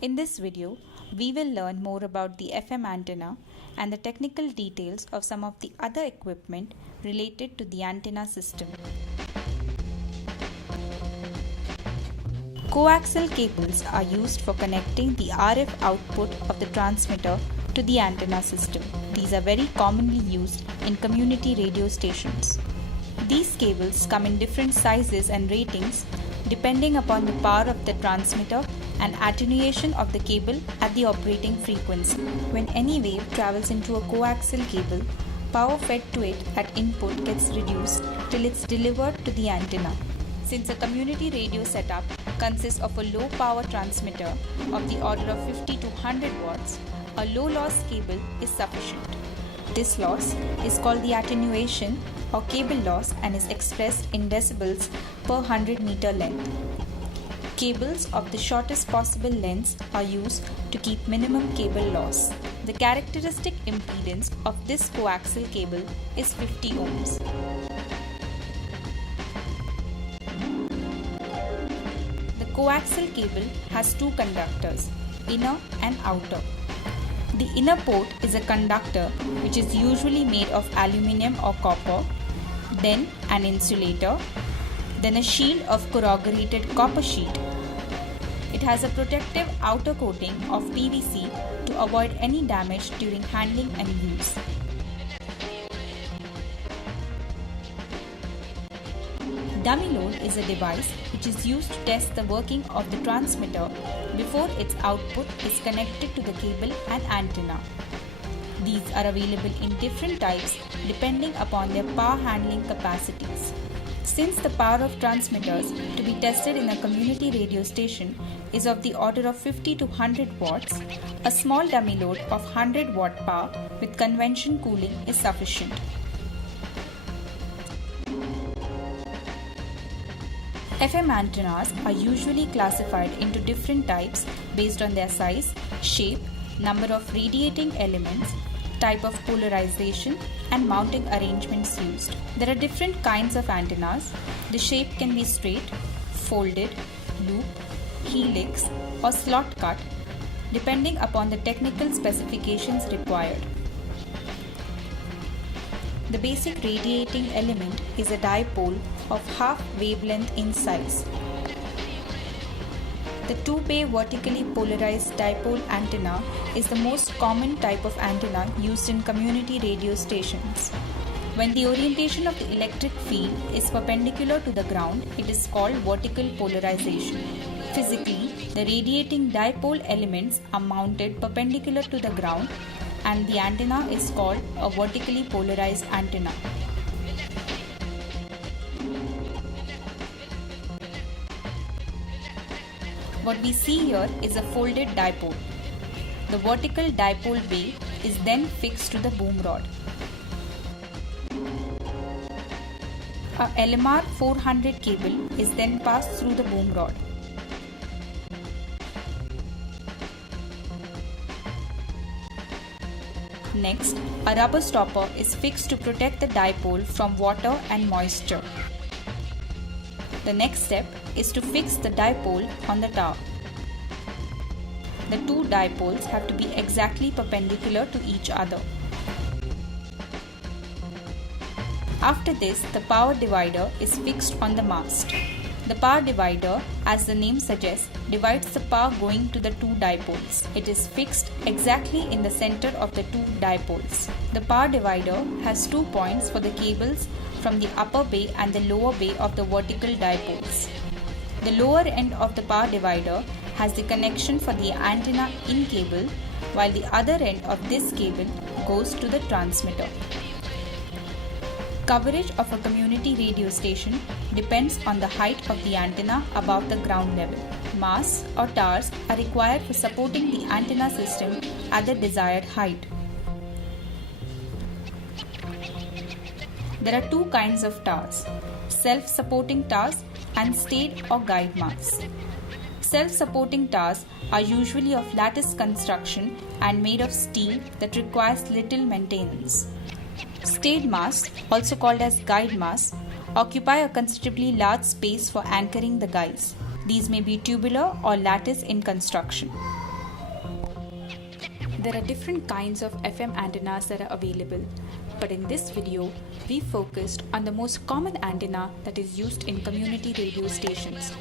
In this video, we will learn more about the FM antenna and the technical details of some of the other equipment related to the antenna system. Coaxial cables are used for connecting the RF output of the transmitter to the antenna system. These are very commonly used in community radio stations. These cables come in different sizes and ratings depending upon the power of the transmitter and attenuation of the cable at the operating frequency. When any wave travels into a coaxial cable, power fed to it at input gets reduced till it's delivered to the antenna. Since a community radio setup consists of a low power transmitter of the order of 50 to 100 watts, a low loss cable is sufficient. This loss is called the attenuation or cable loss and is expressed in decibels per 100 meter length. Cables of the shortest possible lengths are used to keep minimum cable loss. The characteristic impedance of this coaxial cable is 50 ohms. The coaxial cable has two conductors, inner and outer. The inner port is a conductor which is usually made of aluminium or copper, then an insulator, then a shield of corrugated copper sheet. It has a protective outer coating of PVC to avoid any damage during handling and use. Dummy load is a device which is used to test the working of the transmitter before its output is connected to the cable and antenna. These are available in different types depending upon their power handling capacities. Since the power of transmitters to be tested in a community radio station is of the order of 50 to 100 watts, a small dummy load of 100 watt power with convection cooling is sufficient. FM antennas are usually classified into different types based on their size, shape, number of radiating elements, type of polarization, and mounting arrangements used. There are different kinds of antennas. The shape can be straight, folded, loop, helix, or slot cut, depending upon the technical specifications required. The basic radiating element is a dipole of half wavelength in size. The two-bay vertically polarized dipole antenna is the most common type of antenna used in community radio stations. When the orientation of the electric field is perpendicular to the ground, it is called vertical polarization. Physically, the radiating dipole elements are mounted perpendicular to the ground and the antenna is called a vertically polarized antenna. What we see here is a folded dipole. The vertical dipole bay is then fixed to the boom rod. A LMR 400 cable is then passed through the boom rod. Next, a rubber stopper is fixed to protect the dipole from water and moisture. The next step is to fix the dipole on the tower. The two dipoles have to be exactly perpendicular to each other. After this, the power divider is fixed on the mast. The power divider, as the name suggests, divides the power going to the two dipoles. It is fixed exactly in the center of the two dipoles. The power divider has 2 points for the cables from the upper bay and the lower bay of the vertical dipoles. The lower end of the power divider has the connection for the antenna in cable, while the other end of this cable goes to the transmitter. Coverage of a community radio station depends on the height of the antenna above the ground level. Masts or towers are required for supporting the antenna system at the desired height. There are two kinds of towers, self-supporting towers and stayed or guide masts. Self-supporting towers are usually of lattice construction and made of steel that requires little maintenance. Stayed masts, also called as guide masts, occupy a considerably large space for anchoring the guys. These may be tubular or lattice in construction. There are different kinds of FM antennas that are available, but in this video, we focused on the most common antenna that is used in community radio stations,